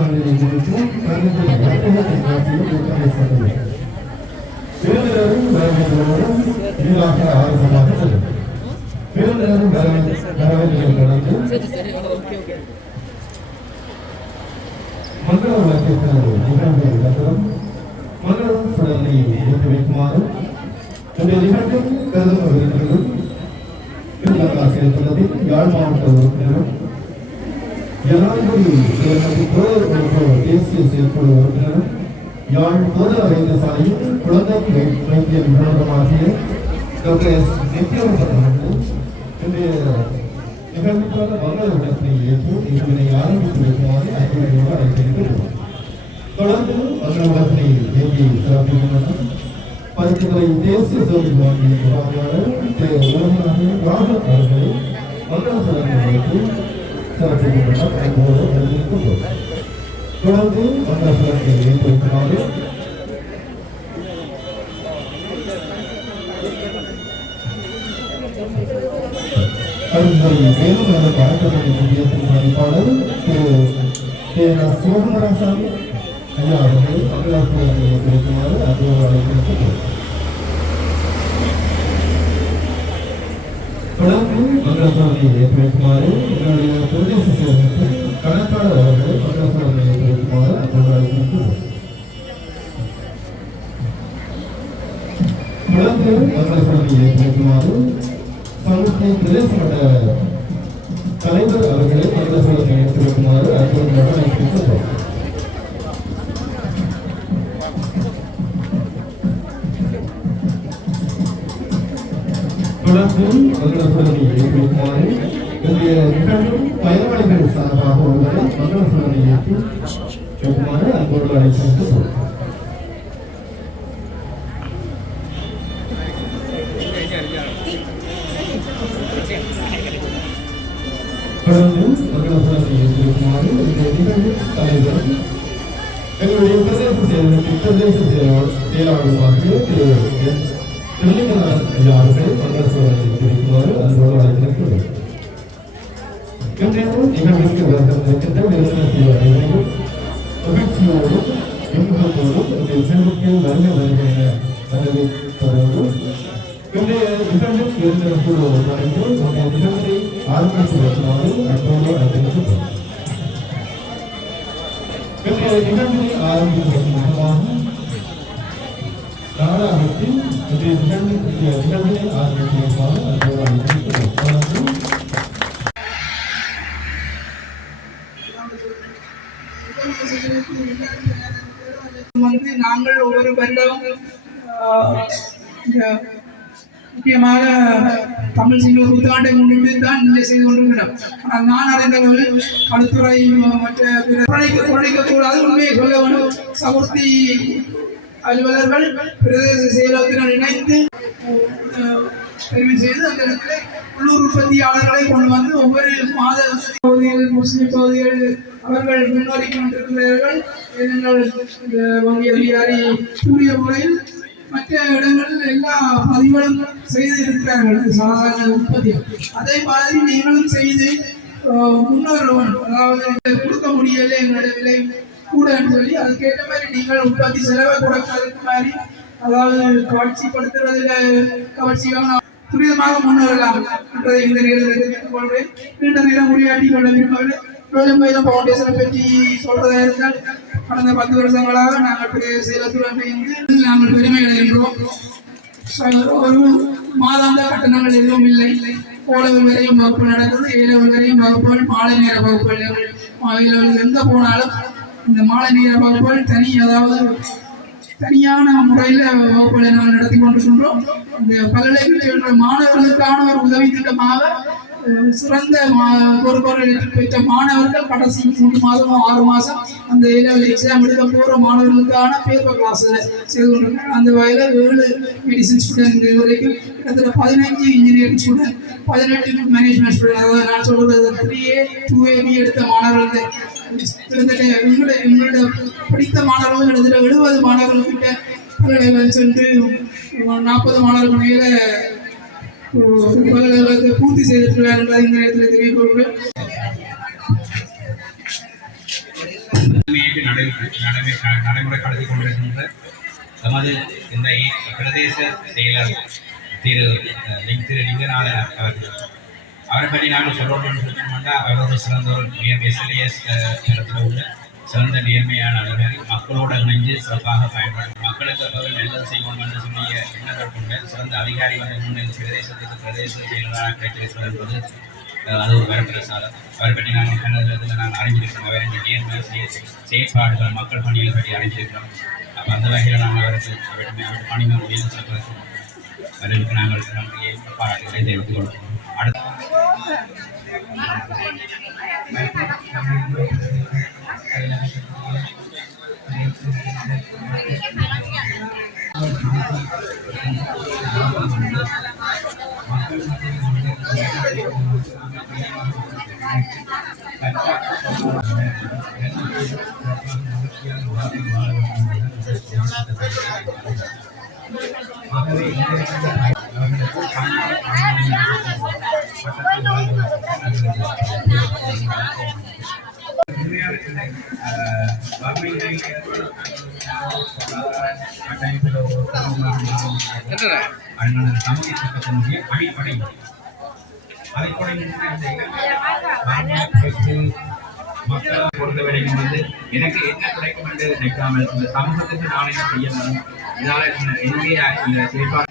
அரசாணையை குறித்து பேரிடரும் வரவேற்போடும் ஈடாக ஆரம்பமாக பேரிடரும் வரவேற்பை கடந்து மங்கள விளக்கத்தில் நிகழ்வு நடத்தலும் மங்களம் சுடலை ஏற்றி வைக்குமாறும் இந்த நிகழ்வில் கருதும் உறுப்பினரும் செயல்படுவதில் யாழ் மாவட்ட உறுப்பினரும் ஜனாதிபதி தேசிய செயற்குழு உறுப்பினரும் யாழ் பொது வைத்தியசாலையில் குழந்தை வைத்திய நிபுணருமாகிய டாக்டர் எஸ் நித்யானந்தன் இன்றைய நிகழ்வுக்கான மங்கள விளக்கத்தை ஏற்று இதனை ஆரம்பித்து வைக்குமாறு அன்போடு அழைத்திருக்கிறோம். தொடர்ந்து மங்கள விளக்கத்தை ஏற்றி சிறப்பிக்கின்றனர் பரிசுகளை தேசிய சோதனை வாங்கிய முகாமையாளர் ராஜன் அவர்களை மங்கள சடங்கை வைத்து சிறப்பிக்கின்றனர். அன்போடு அழைத்திருக்கிறோம். தொடர்ந்து மங்கள சடங்கை ஏற்றி வைக்குமாறு மேலும் அந்த பழக்கமணி மையத்தின் பதிப்பாளர் திரு சிவகுமாரசாமி ஐயா அவர்கள் மங்களாசுரனை கிடைக்குமாறு அன்போடு அழைத்திருக்கிறோம். தொடர்ந்து மங்களாசுரனை ஏற்றி வைக்குமாறு என்னுடைய பிரதேச செயலகத்தில் கணக்காளர் அவர்களை மங்களாசுரனை ஏற்றி வைக்குமாறு அன்போடு அழைத்திருக்கிறோம். தொடர்ந்து மங்களாசுரனை ஏற்றி வைக்குமாறு சமூக பிரதேச மட்ட தலைவர் அவர்களை மங்களாசுரனை ஏற்றி வைக்குமாறு அன்போடு அழைத்திருக்கிறோம். தொடர்ந்து மங்களாசுரனை ஏற்றி வைக்குமாறு இன்றைய நிகழ்வும் பயனாளிகள் சார்பாக உள்ளதை மங்களாசுரனை ஏற்றி வைக்குமாறு அன்போடு அழைத்திருக்கிறோம். தொடர்ந்து மங்களாசுரனை ஏற்றி வைக்குமாறு இன்றைய நிகழ்வு தலைவர் எங்களுடைய பிரதேச செயலாளருமாகிய திரு திருலிங்கநாதன் ஐயா அவர்கள் மங்களாசுரனை ஏற்றி வைக்குமாறு அன்போடு அழைத்திருக்கிறோம். இன்றைய நிகழ்வுக்கு இருக்கின்ற விருந்தினர் அனைவரையும் மகிழ்ச்சியோடும் இன்பத்தோடும் இந்த நிகழ்வுக்கு வருகை வரவேற்பதோடு இன்றைய நிகழ்வில் விருந்தினர் குழு வரைந்து இந்த நிகழ்வை ஆரம்பித்து வைக்குமாறு அன்போடு அழைத்திருக்கிறோம். இன்றைய நிகழ்வை ஆரம்பித்து வைக்கும் முகமாக நாடாகத்தில் இன்றைய நிகழ்வினை ஆரம்பித்து வைக்குமாறு அன்போடு அழைத்திருக்கிறோம். நாங்கள் ஒவ்வொரு வருடம் முக்கியமாக தமிழ் சிங்கள புத்தாண்டை முன்னிட்டு தான் இங்கே செய்து கொண்டிருக்கிறோம். ஆனால் நான் அறிந்தவர்கள் கழுத்துறை மற்ற குறைக்கக்கூடாது உண்மையை சொல்ல வேண்டும். சமுர்த்தி அலுவலர்கள் பிரதேச செயலகத்தினர் இணைந்து தெரிவு செய்து அந்த இடத்துல உள்ளூர் உற்பத்தியாளர்களை கொண்டு வந்து ஒவ்வொரு மாத பகுதிகள் முஸ்லிம் பகுதிகள் அவர்கள் முன்னோக்கி கொண்டிருக்கிறார்கள். வங்கி அதிகாரி கூறிய முறையில் மற்ற இடங்களில் எல்லா பதிவுகளும் செய்து இருக்கிறார்கள் சாதாரண உற்பத்திகள். அதே மாதிரி நீங்களும் செய்து முன்னோர் அதாவது கொடுக்க முடியலை எங்களுடைய விலை கூடன்னு சொல்லி அதுக்கேற்ற மாதிரி நீங்கள் உற்பத்தி செலவை குறைக்கிறதுக்கு மாதிரி அதாவது காட்சிப்படுத்துறதுல கவர்ச்சியாக துரிதமாக முன்னேறலாம் என்றதை இந்த நேரத்தில் தெரிவித்துக் கொள்கிறேன். நீண்ட நேரம் உரையாற்றி கொள்ள விரும்பவில்லை. மேலும் மேலும் பவுண்டேஷனை பற்றி சொல்றதா இருந்தால் கடந்த 10 வருஷங்களாக நாங்கள் சேலத்துடன் இணைந்து நாங்கள் பெருமை அடைகின்றோம். ஒரு மாதாந்த கட்டணங்கள் எதுவும் இல்லை. ஓலவர் வரையும் வகுப்பு நடக்குது. ஏலவர் வரையும் வகுப்புகள் மாலை நேர வகுப்புகள் எங்க போனாலும் இந்த மாலை நேர வகுப்புகள் அதாவது தனியான முறையில் வகுப்புகளை நாங்கள் நடத்தி கொண்டிருக்கின்றோம். இந்த பல்கலைக்கழக மாணவர்களுக்கான ஒரு உதவி திட்டமாக சிறந்த பொறுப்புகள் பெற்ற மாணவர்கள் கடைசி 3 மாதம் 6 மாதம் அந்த ஏலெவல் எக்ஸாம் எடுக்க போகிற மாணவர்களுக்கான பேப்பர் கிளாஸில் செய்து கொண்டிருக்காங்க. அந்த வகையில் 7 மெடிசன் ஸ்டூடெண்ட் இது வரைக்கும் கிட்டத்தட்ட 15 இன்ஜினியரிங் ஸ்டூடெண்ட் 18 மேனேஜ்மெண்ட் ஸ்டூடெண்ட் அதாவது நான் சொல்கிறது 3A 2AB எடுத்த மாணவர்கள் கிட்டத்தட்ட எங்களோட படித்த மாணவர்கள் கிட்டத்தட்ட 70 மாணவர்கள்கிட்ட பல்கலைக்கழகம் சென்று 40 மாணவர்கள் மேலே பல்கலைக்கழகத்தை பூர்த்தி செய்திருக்கிறார் என்பதை இந்த நேரத்தில் தெரிவிக்கொள்கிறேன். நடைமுறைப்படுத்தி கொண்டிருக்கின்ற நமது இந்த பிரதேச செயலர் திரு லிங்கநாதன் அவர்கள். அவரை பற்றி நாங்கள் சொல்லணும்னு சொன்னோம்னா அவர் ஒரு சிறந்த ஒரு எஸ்எல்ஏஎஸ் இடத்துல உள்ள சிறந்த நேர்மையான அதிகாரி. மக்களோட இணைஞ்சு சிறப்பாக பயன்படும் மக்களுக்கு நல்லது செய்வோம் என்று சொல்லிய எண்ணங்கள் கொண்ட சிறந்த அதிகாரி வந்து இந்த பிரதேசத்துக்கு பிரதேச செயலராக கிடைத்திருக்கிறது என்பது அது ஒரு வரப்பிரசாதம். அவரை பற்றி நாங்கள் கண்டதில் நாங்கள் அறிஞ்சிருக்கிறோம். அவர் இந்த நேர்மை செயற்பாடுகள் மக்கள் பணிகளை பற்றி அறிஞ்சிருக்கிறோம். அப்போ அந்த வகையில் நாங்கள் அவருக்கு பணிமன் உயர்ந்து செல்வதற்கு அவர்களுக்கு நாங்கள் நன்றியை பாராட்டுகளை தெரிவித்துக் கொள்கிறோம். அடுத்த சமூக சட்டத்தினுடைய அடிப்படை மக்களை பொறுத்தவரைக்கும் வந்து எனக்கு என்ன கிடைக்கும் என்று நினைக்காமல் இந்த சமூகத்துக்கு நான் என்ன செய்ய முடியும், இதனால என்னுடைய இந்த செயற்பாடு